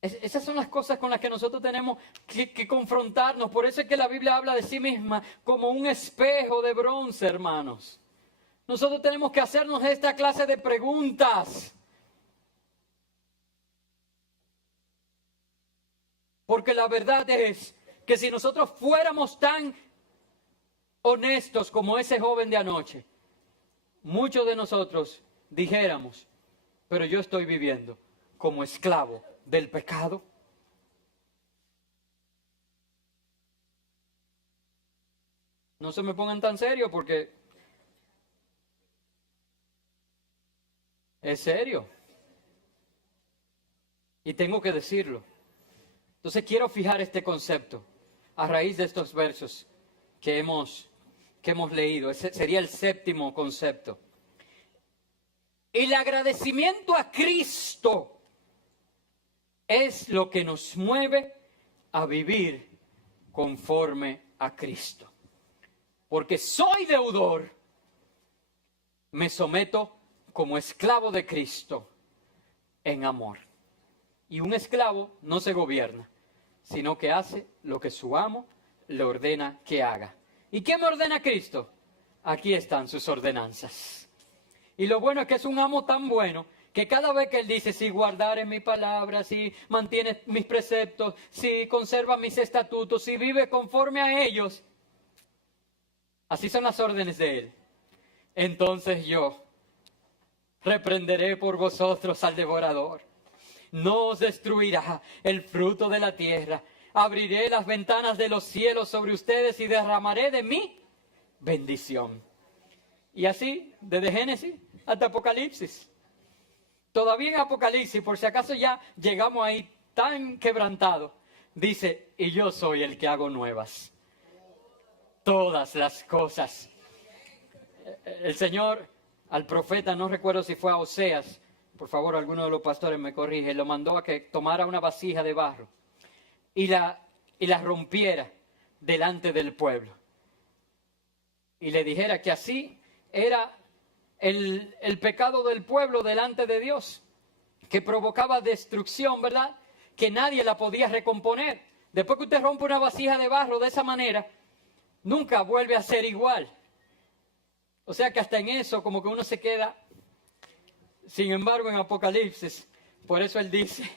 Esas son las cosas con las que nosotros tenemos que confrontarnos. Por eso es que la Biblia habla de sí misma como un espejo de bronce, hermanos. Nosotros tenemos que hacernos esta clase de preguntas. Porque la verdad es que si nosotros fuéramos tan honestos como ese joven de anoche, muchos de nosotros dijéramos: pero yo estoy viviendo como esclavo del pecado. No se me pongan tan serios porque es serio. Y tengo que decirlo. Entonces quiero fijar este concepto a raíz de estos versos que hemos leído. Ese sería el 7º concepto. El agradecimiento a Cristo es lo que nos mueve a vivir conforme a Cristo. Porque soy deudor, me someto como esclavo de Cristo en amor. Y un esclavo no se gobierna, sino que hace lo que su amo le ordena que haga. ¿Y qué me ordena Cristo? Aquí están sus ordenanzas. Y lo bueno es que es un amo tan bueno que cada vez que Él dice: si guardare mi palabra, si mantiene mis preceptos, si conserva mis estatutos, si vive conforme a ellos, así son las órdenes de Él. Entonces yo reprenderé por vosotros al devorador. No os destruirá el fruto de la tierra. Abriré las ventanas de los cielos sobre ustedes y derramaré de mi bendición. Y así, desde Génesis hasta Apocalipsis. Todavía en Apocalipsis, por si acaso ya llegamos ahí tan quebrantados, dice: y yo soy el que hago nuevas todas las cosas. El Señor al profeta, no recuerdo si fue a Oseas, por favor, alguno de los pastores me corrige, lo mandó a que tomara una vasija de barro y la rompiera delante del pueblo. Y le dijera que así era el pecado del pueblo delante de Dios, que provocaba destrucción, ¿verdad? Que nadie la podía recomponer. Después que usted rompe una vasija de barro de esa manera, nunca vuelve a ser igual. O sea que hasta en eso como que uno se queda. Sin embargo, en Apocalipsis, por eso Él dice: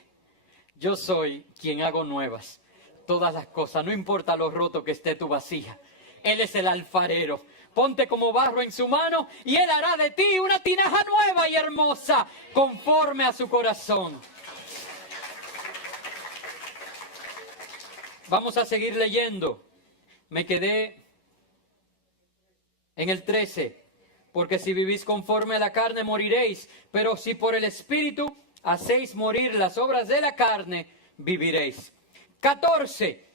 yo soy quien hago nuevas todas las cosas, no importa lo roto que esté tu vasija. Él es el alfarero. Ponte como barro en su mano y Él hará de ti una tinaja nueva y hermosa, conforme a su corazón. Vamos a seguir leyendo. Me quedé en el 13. Porque si vivís conforme a la carne moriréis, pero si por el Espíritu hacéis morir las obras de la carne, viviréis. 14.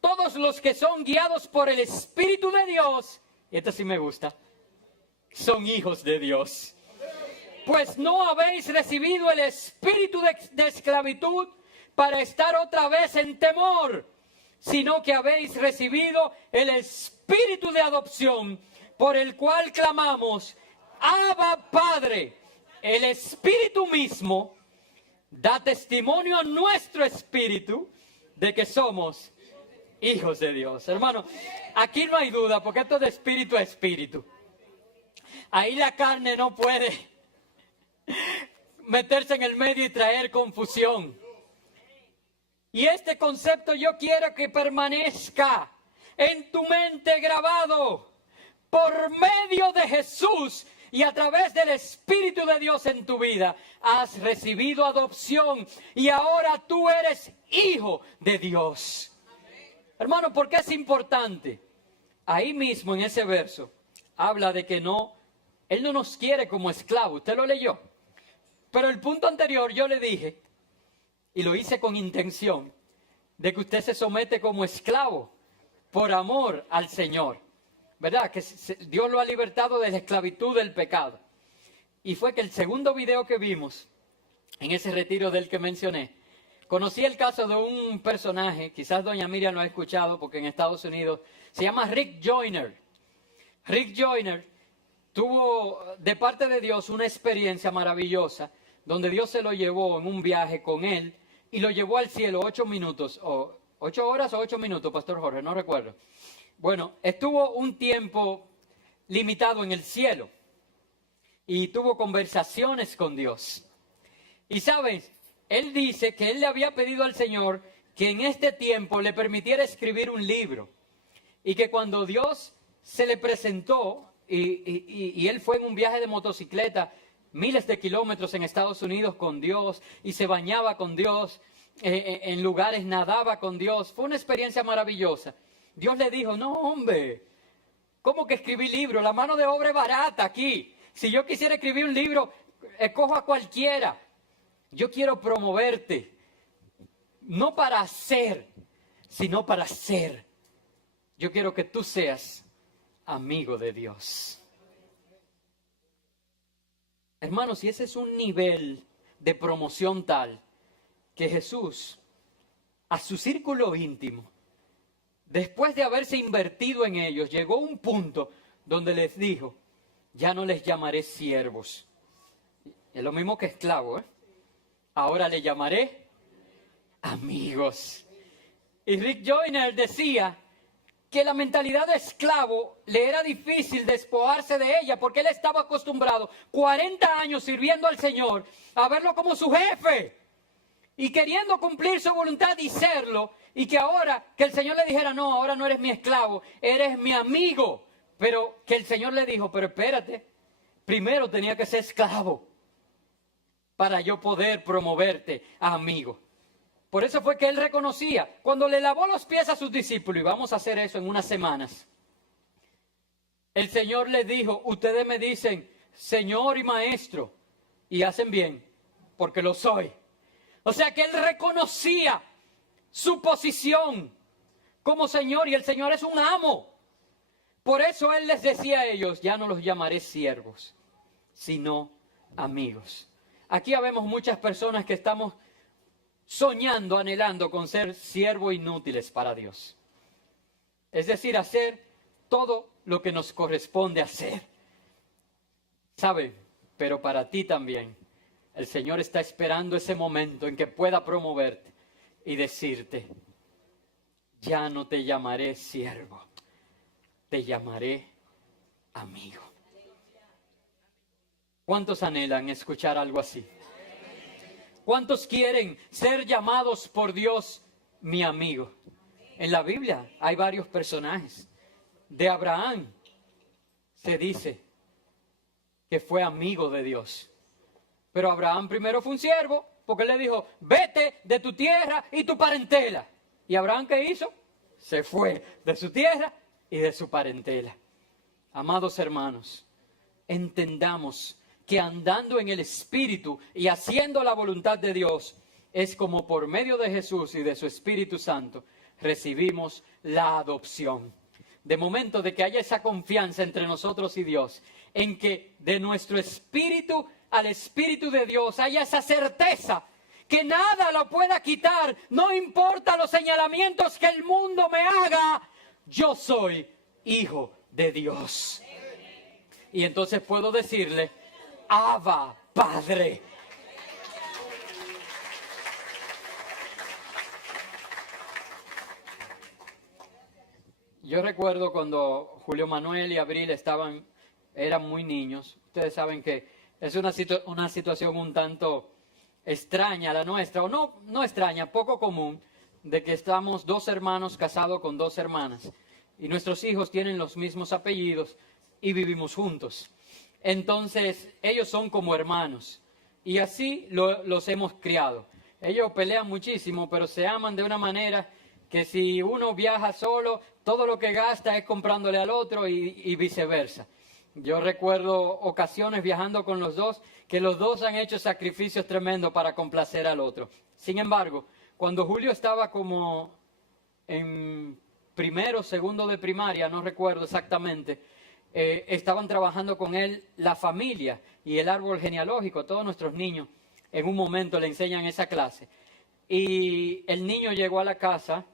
Todos los que son guiados por el Espíritu de Dios, y esto sí me gusta, son hijos de Dios. Pues no habéis recibido el espíritu de esclavitud para estar otra vez en temor, sino que habéis recibido el espíritu de adopción, por el cual clamamos: Abba, Padre. El Espíritu mismo da testimonio a nuestro espíritu de que somos hijos de Dios. Hermano, aquí no hay duda, porque esto es de espíritu a espíritu. Ahí la carne no puede meterse en el medio y traer confusión. Y este concepto yo quiero que permanezca en tu mente grabado. Por medio de Jesús y a través del Espíritu de Dios en tu vida has recibido adopción y ahora tú eres hijo de Dios. Hermano, ¿por qué es importante? Ahí mismo en ese verso habla de que Él no nos quiere como esclavos. Usted lo leyó. Pero el punto anterior yo le dije, y lo hice con intención, de que usted se somete como esclavo por amor al Señor. ¿Verdad? Que Dios lo ha libertado de la esclavitud del pecado. Y fue que el segundo video que vimos, en ese retiro del que mencioné, conocí el caso de un personaje, quizás doña Miriam lo ha escuchado porque en Estados Unidos, se llama Rick Joyner. Rick Joyner tuvo de parte de Dios una experiencia maravillosa, donde Dios se lo llevó en un viaje con él y lo llevó al cielo 8 minutos, o 8 horas o 8 minutos, Pastor Jorge, no recuerdo. Bueno, estuvo un tiempo limitado en el cielo y tuvo conversaciones con Dios. Y sabes, él dice que él le había pedido al Señor que en este tiempo le permitiera escribir un libro y que cuando Dios se le presentó y él fue en un viaje de motocicleta, miles de kilómetros en Estados Unidos con Dios y se bañaba con Dios, en lugares nadaba con Dios. Fue una experiencia maravillosa. Dios le dijo, no hombre, ¿cómo que escribí libro? La mano de obra es barata aquí. Si yo quisiera escribir un libro, escojo a cualquiera. Yo quiero promoverte, no para hacer, sino para ser. Yo quiero que tú seas amigo de Dios. Hermanos, y ese es un nivel de promoción tal que Jesús, a su círculo íntimo, después de haberse invertido en ellos, llegó a un punto donde les dijo, ya no les llamaré siervos. Es lo mismo que esclavo, ¿eh? Ahora le llamaré amigos. Y Rick Joyner decía que la mentalidad de esclavo le era difícil despojarse de ella porque él estaba acostumbrado 40 años sirviendo al Señor a verlo como su jefe y queriendo cumplir su voluntad y serlo, y que ahora que el Señor le dijera, no, ahora no eres mi esclavo, eres mi amigo, pero que el Señor le dijo, pero espérate, primero tenía que ser esclavo para yo poder promoverte a amigo. Por eso fue que él reconocía, cuando le lavó los pies a sus discípulos, y vamos a hacer eso en unas semanas, el Señor les dijo, ustedes me dicen, Señor y Maestro, y hacen bien, porque lo soy. O sea que él reconocía su posición como Señor, y el Señor es un amo. Por eso él les decía a ellos, ya no los llamaré siervos, sino amigos. Aquí habemos muchas personas que estamos soñando, anhelando con ser siervos inútiles para Dios. Es decir, hacer todo lo que nos corresponde hacer. ¿Sabe? Pero para ti también, el Señor está esperando ese momento en que pueda promoverte y decirte, ya no te llamaré siervo, te llamaré amigo. ¿Cuántos anhelan escuchar algo así? ¿Cuántos quieren ser llamados por Dios mi amigo? En la Biblia hay varios personajes. De Abraham se dice que fue amigo de Dios. Pero Abraham primero fue un siervo porque le dijo, vete de tu tierra y tu parentela. ¿Y Abraham qué hizo? Se fue de su tierra y de su parentela. Amados hermanos, entendamos que andando en el Espíritu y haciendo la voluntad de Dios, es como por medio de Jesús y de su Espíritu Santo recibimos la adopción. De momento de que haya esa confianza entre nosotros y Dios, en que de nuestro espíritu al Espíritu de Dios haya esa certeza que nada lo pueda quitar, no importa los señalamientos que el mundo me haga, yo soy hijo de Dios. Y entonces puedo decirle, Abba, Padre. Yo recuerdo cuando Julio Manuel y Abril eran muy niños. Ustedes saben que es una situación un tanto extraña la nuestra, o no extraña, poco común, de que estamos dos hermanos casados con dos hermanas y nuestros hijos tienen los mismos apellidos y vivimos juntos. Entonces, ellos son como hermanos. Y así los hemos criado. Ellos pelean muchísimo, pero se aman de una manera que si uno viaja solo, todo lo que gasta es comprándole al otro y viceversa. Yo recuerdo ocasiones viajando con los dos, que los dos han hecho sacrificios tremendos para complacer al otro. Sin embargo, cuando Julio estaba como en primero, segundo de primaria, no recuerdo exactamente, estaban trabajando con él la familia y el árbol genealógico. Todos nuestros niños en un momento le enseñan esa clase. Y el niño llegó a la casa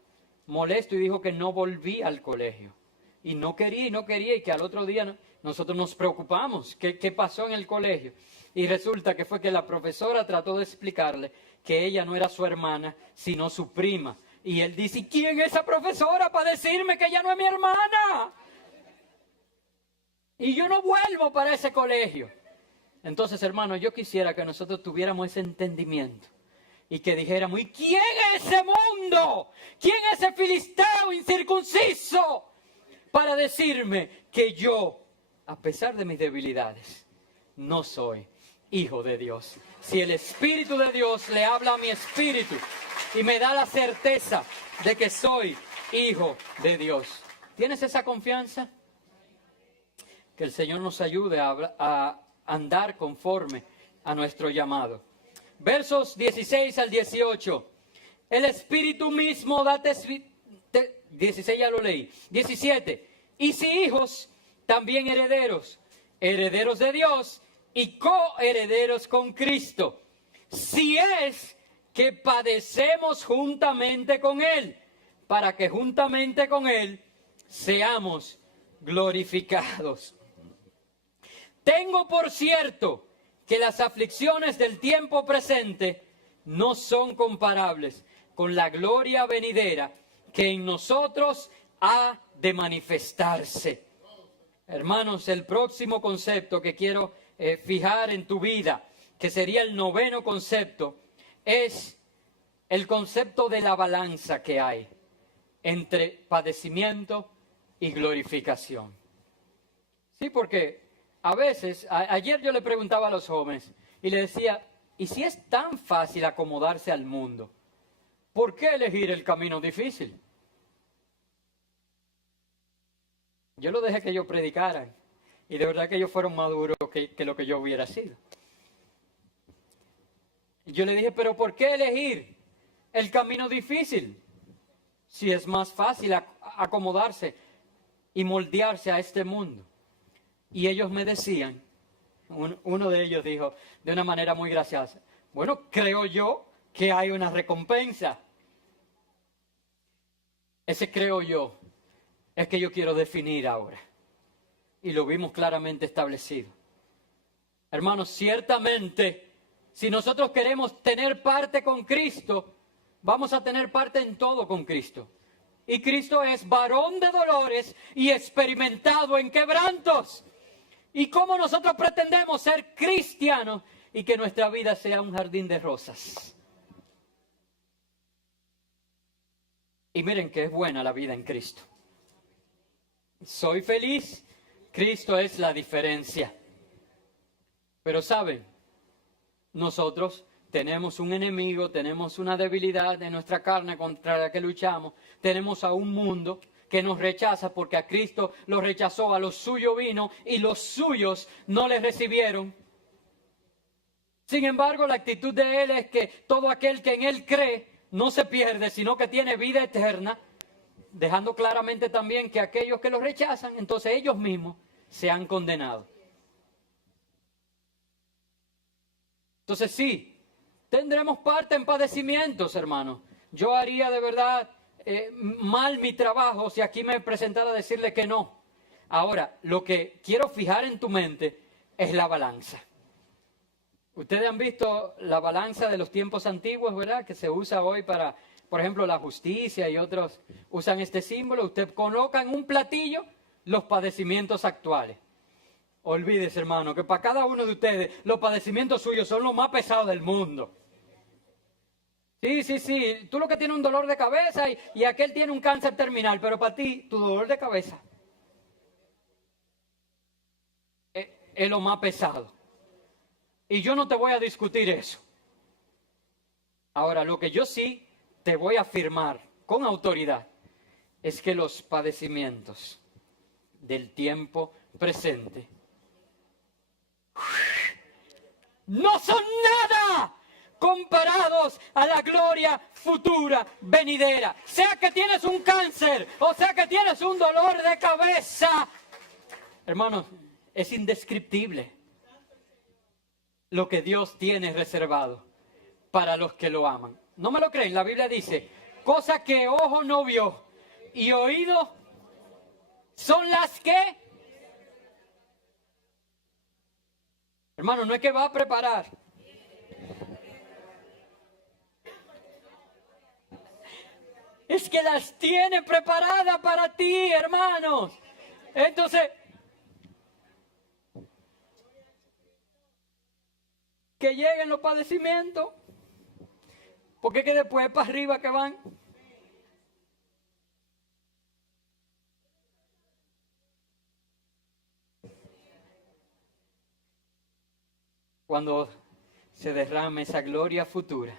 molesto y dijo que no volvía al colegio. Y no quería, y que al otro día nosotros nos preocupamos. ¿Qué pasó en el colegio? Y resulta que fue que la profesora trató de explicarle que ella no era su hermana, sino su prima. Y él dice, ¿quién es esa profesora para decirme que ella no es mi hermana? Y yo no vuelvo para ese colegio. Entonces, hermanos, yo quisiera que nosotros tuviéramos ese entendimiento y que dijéramos, ¿y quién es ese mundo? ¿Quién es ese filisteo incircunciso para decirme que yo, a pesar de mis debilidades, no soy hijo de Dios? Si el Espíritu de Dios le habla a mi espíritu y me da la certeza de que soy hijo de Dios. ¿Tienes esa confianza? Que el Señor nos ayude a andar conforme a nuestro llamado. Versos 16 al 18. El Espíritu mismo da 16 ya lo leí. 17. Y si hijos, también herederos, herederos de Dios y coherederos con Cristo. Si es que padecemos juntamente con Él, para que juntamente con Él seamos glorificados. Tengo por cierto que las aflicciones del tiempo presente no son comparables con la gloria venidera que en nosotros ha de manifestarse. Hermanos, el próximo concepto que quiero fijar en tu vida, que sería el 9º concepto, es el concepto de la balanza que hay entre padecimiento y glorificación. Sí, porque a veces, ayer yo le preguntaba a los jóvenes y le decía, ¿y si es tan fácil acomodarse al mundo? ¿Por qué elegir el camino difícil? Yo lo dejé que ellos predicaran y de verdad que ellos fueron más duros que lo que yo hubiera sido. Yo le dije, ¿pero por qué elegir el camino difícil? Si es más fácil acomodarse y moldearse a este mundo. Y ellos me decían, uno de ellos dijo de una manera muy graciosa, bueno, creo yo que hay una recompensa. Ese creo yo es que yo quiero definir ahora. Y lo vimos claramente establecido. Hermanos, ciertamente, si nosotros queremos tener parte con Cristo, vamos a tener parte en todo con Cristo. Y Cristo es varón de dolores y experimentado en quebrantos. ¿Y cómo nosotros pretendemos ser cristianos y que nuestra vida sea un jardín de rosas? Y miren que es buena la vida en Cristo. Soy feliz, Cristo es la diferencia. Pero saben, nosotros tenemos un enemigo, tenemos una debilidad en nuestra carne contra la que luchamos, tenemos a un mundo que nos rechaza porque a Cristo lo rechazó, a los suyos vino y los suyos no le recibieron. Sin embargo, la actitud de Él es que todo aquel que en Él cree no se pierde, sino que tiene vida eterna, dejando claramente también que aquellos que lo rechazan, entonces ellos mismos se han condenado. Entonces sí, tendremos parte en padecimientos, hermanos. Yo haría de verdad mal mi trabajo si aquí me presentara a decirle que no. Ahora, lo que quiero fijar en tu mente es la balanza. Ustedes han visto la balanza de los tiempos antiguos, ¿verdad? Que se usa hoy para, por ejemplo, la justicia y otros usan este símbolo. Usted coloca en un platillo los padecimientos actuales. Olvídese, hermano, que para cada uno de ustedes los padecimientos suyos son los más pesados del mundo. Sí. Tú lo que tienes un dolor de cabeza y aquel tiene un cáncer terminal, pero para ti, tu dolor de cabeza es lo más pesado. Y yo no te voy a discutir eso. Ahora, lo que yo sí te voy a afirmar con autoridad es que los padecimientos del tiempo presente no son nada comparados a la gloria futura venidera. Sea que tienes un cáncer o sea que tienes un dolor de cabeza, hermanos, es indescriptible lo que Dios tiene reservado para los que lo aman. ¿No me lo creen? La Biblia dice, cosas que ojo no vio y oído son las que... Hermano, no es que va a preparar. Es que las tiene preparadas para ti, hermanos. Entonces, que lleguen los padecimientos. Porque es que después para arriba que van. Cuando se derrame esa gloria futura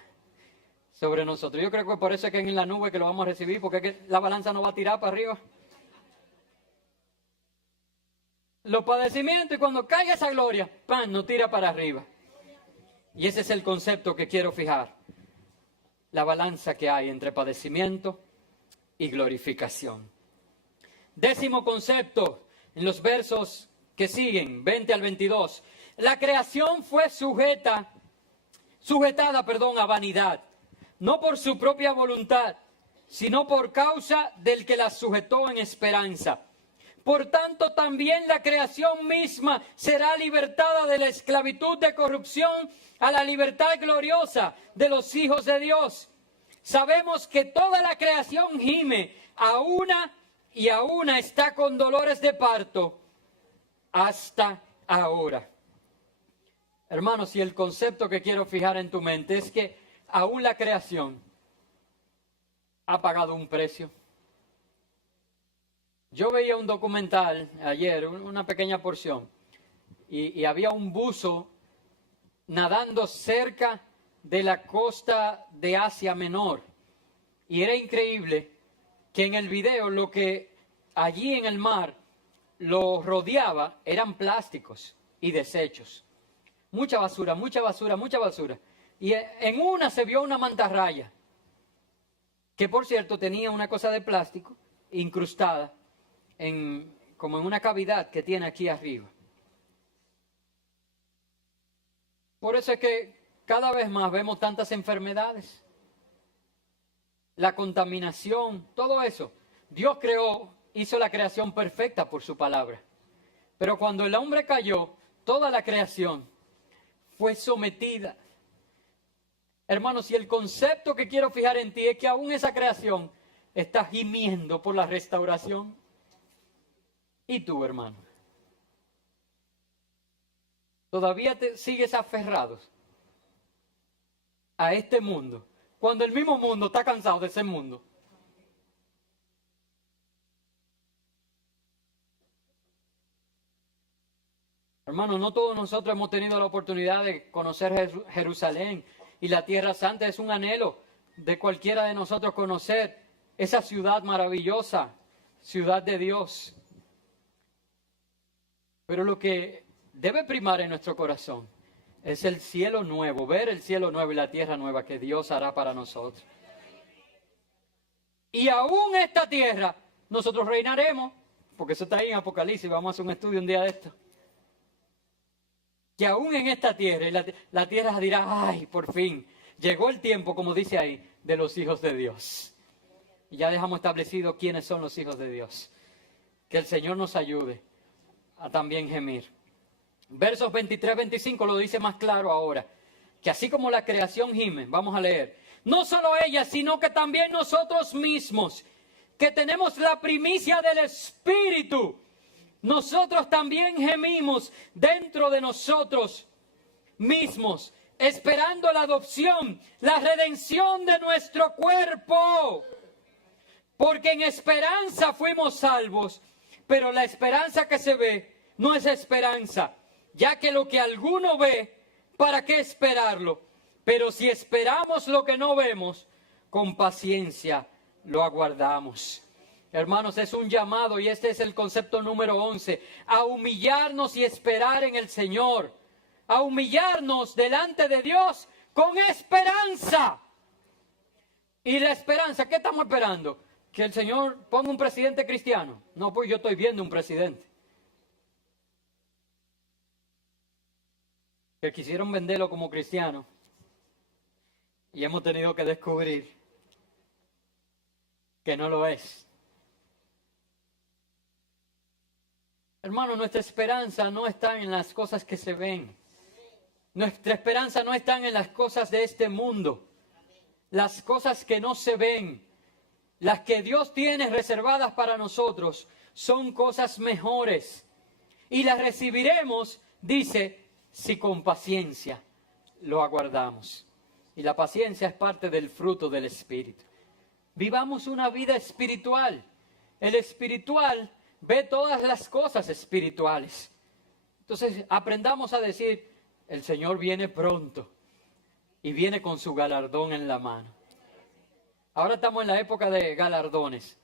sobre nosotros. Yo creo que por eso es que en la nube que lo vamos a recibir, porque es que la balanza no va a tirar para arriba. Los padecimientos, y cuando caiga esa gloria, ¡pam!, no tira para arriba. Y ese es el concepto que quiero fijar. La balanza que hay entre padecimiento y glorificación. 10º concepto, en los versos que siguen, 20 al 22. La creación fue sujetada, a vanidad, no por su propia voluntad, sino por causa del que la sujetó en esperanza. Por tanto, también la creación misma será libertada de la esclavitud de corrupción a la libertad gloriosa de los hijos de Dios. Sabemos que toda la creación gime a una y a una está con dolores de parto hasta ahora. Hermanos, y el concepto que quiero fijar en tu mente es que aún la creación ha pagado un precio. Yo veía un documental ayer, una pequeña porción, y había un buzo nadando cerca de la costa de Asia Menor. Y era increíble que en el video lo que allí en el mar lo rodeaba eran plásticos y desechos. Mucha basura, mucha basura, mucha basura. Y en una se vio una mantarraya, que por cierto tenía una cosa de plástico incrustada como en una cavidad que tiene aquí arriba. Por eso es que cada vez más vemos tantas enfermedades. La contaminación, todo eso. Dios hizo la creación perfecta por su palabra. Pero cuando el hombre cayó, toda la creación fue sometida. Hermanos, y el concepto que quiero fijar en ti es que aún esa creación está gimiendo por la restauración. ¿Y tú, hermano? ¿Todavía te sigues aferrado a este mundo, cuando el mismo mundo está cansado de ese mundo? Hermanos, no todos nosotros hemos tenido la oportunidad de conocer Jerusalén, y la Tierra Santa es un anhelo de cualquiera de nosotros conocer esa ciudad maravillosa, ciudad de Dios. Pero lo que debe primar en nuestro corazón es el cielo nuevo, ver el cielo nuevo y la tierra nueva que Dios hará para nosotros. Y aún esta tierra, nosotros reinaremos, porque eso está ahí en Apocalipsis, vamos a hacer un estudio un día de esto. Que aún en esta tierra, la tierra dirá, ay, por fin, llegó el tiempo, como dice ahí, de los hijos de Dios. Y ya dejamos establecido quiénes son los hijos de Dios. Que el Señor nos ayude a también gemir. Versos 23, 25 lo dice más claro ahora. Que así como la creación gime, vamos a leer. No solo ella, sino que también nosotros mismos, que tenemos la primicia del Espíritu, nosotros también gemimos dentro de nosotros mismos, esperando la adopción, la redención de nuestro cuerpo. Porque en esperanza fuimos salvos, pero la esperanza que se ve no es esperanza. Ya que lo que alguno ve, ¿para qué esperarlo? Pero si esperamos lo que no vemos, con paciencia lo aguardamos. Hermanos, es un llamado, y este es el concepto número 11, a humillarnos y esperar en el Señor, a humillarnos delante de Dios con esperanza. Y la esperanza, ¿qué estamos esperando? ¿Que el Señor ponga un presidente cristiano? No, pues yo estoy viendo un presidente. Que quisieron venderlo como cristiano. Y hemos tenido que descubrir que no lo es. Hermano, nuestra esperanza no está en las cosas que se ven. Nuestra esperanza no está en las cosas de este mundo. Las cosas que no se ven, las que Dios tiene reservadas para nosotros, son cosas mejores. Y las recibiremos, dice, si con paciencia lo aguardamos. Y la paciencia es parte del fruto del Espíritu. Vivamos una vida espiritual. El espiritual ve todas las cosas espirituales. Entonces, aprendamos a decir, el Señor viene pronto y viene con su galardón en la mano. Ahora estamos en la época de galardones.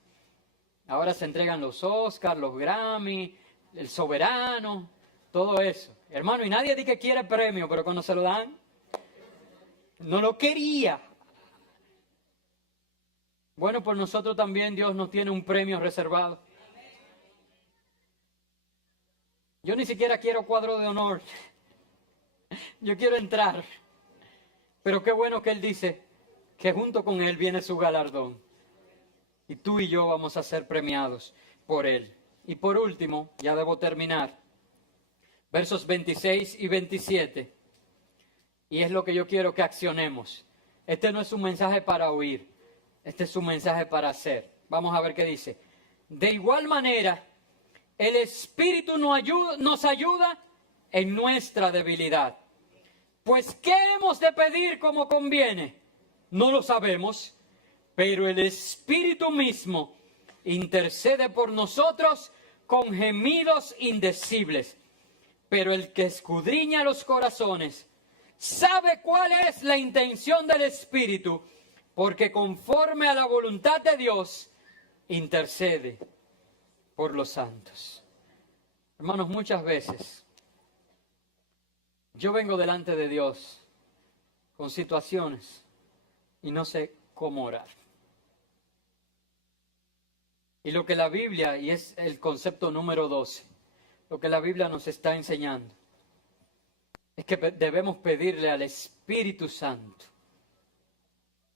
Ahora se entregan los Oscars, los Grammy, el Soberano, todo eso. Hermano, y nadie dice que quiere premio, pero cuando se lo dan, no lo quería. Bueno, por nosotros también Dios nos tiene un premio reservado. Yo ni siquiera quiero cuadro de honor. Yo quiero entrar. Pero qué bueno que Él dice que junto con Él viene su galardón. Y tú y yo vamos a ser premiados por Él. Y por último, ya debo terminar, versos 26 y 27. Y es lo que yo quiero que accionemos. Este no es un mensaje para oír. Este es un mensaje para hacer. Vamos a ver qué dice. De igual manera, el Espíritu nos ayuda en nuestra debilidad. Pues, ¿qué hemos de pedir como conviene? No lo sabemos, pero el Espíritu mismo intercede por nosotros con gemidos indecibles. Pero el que escudriña los corazones sabe cuál es la intención del Espíritu, porque conforme a la voluntad de Dios, intercede por los santos. Hermanos, muchas veces yo vengo delante de Dios con situaciones y no sé cómo orar. Y lo que la Biblia, y es el concepto número 12, lo que la Biblia nos está enseñando, es que debemos pedirle al Espíritu Santo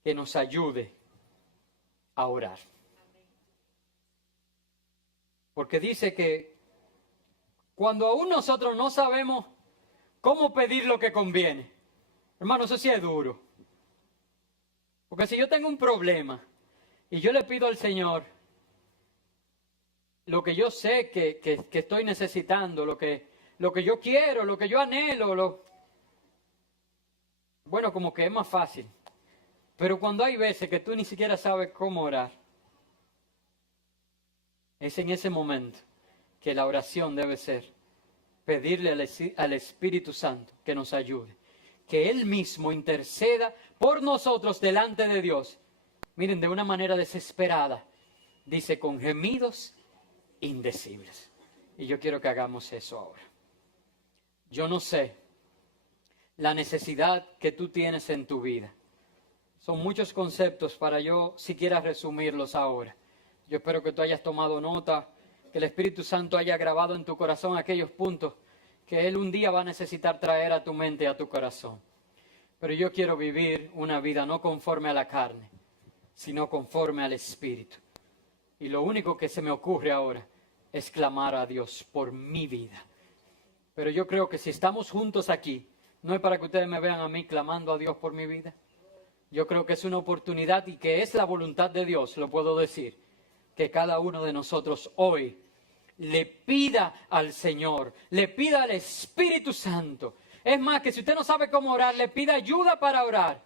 que nos ayude a orar. Porque dice que cuando aún nosotros no sabemos cómo pedir lo que conviene, hermano, eso sí es duro. Porque si yo tengo un problema y yo le pido al Señor lo que yo sé que estoy necesitando, lo que yo quiero, lo que yo anhelo, bueno, como que es más fácil. Pero cuando hay veces que tú ni siquiera sabes cómo orar, es en ese momento que la oración debe ser pedirle al Espíritu Santo que nos ayude, que Él mismo interceda por nosotros delante de Dios. Miren, de una manera desesperada, dice, con gemidos indecibles. Y yo quiero que hagamos eso ahora. Yo no sé la necesidad que tú tienes en tu vida. Son muchos conceptos para yo siquiera resumirlos ahora. Yo espero que tú hayas tomado nota, que el Espíritu Santo haya grabado en tu corazón aquellos puntos que Él un día va a necesitar traer a tu mente y a tu corazón. Pero yo quiero vivir una vida no conforme a la carne, sino conforme al Espíritu. Y lo único que se me ocurre ahora es clamar a Dios por mi vida. Pero yo creo que si estamos juntos aquí, no es para que ustedes me vean a mí clamando a Dios por mi vida. Yo creo que es una oportunidad y que es la voluntad de Dios, lo puedo decir, que cada uno de nosotros hoy le pida al Señor, le pida al Espíritu Santo. Es más, que si usted no sabe cómo orar, le pida ayuda para orar,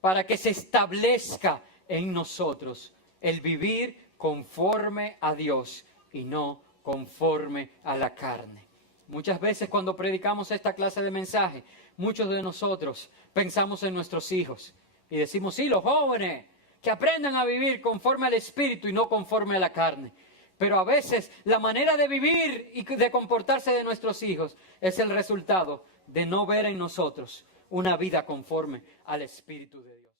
para que se establezca en nosotros el vivir conforme a Dios y no conforme a la carne. Muchas veces cuando predicamos esta clase de mensaje, muchos de nosotros pensamos en nuestros hijos y decimos, sí, los jóvenes, que aprendan a vivir conforme al Espíritu y no conforme a la carne. Pero a veces la manera de vivir y de comportarse de nuestros hijos es el resultado de no ver en nosotros una vida conforme al Espíritu de Dios.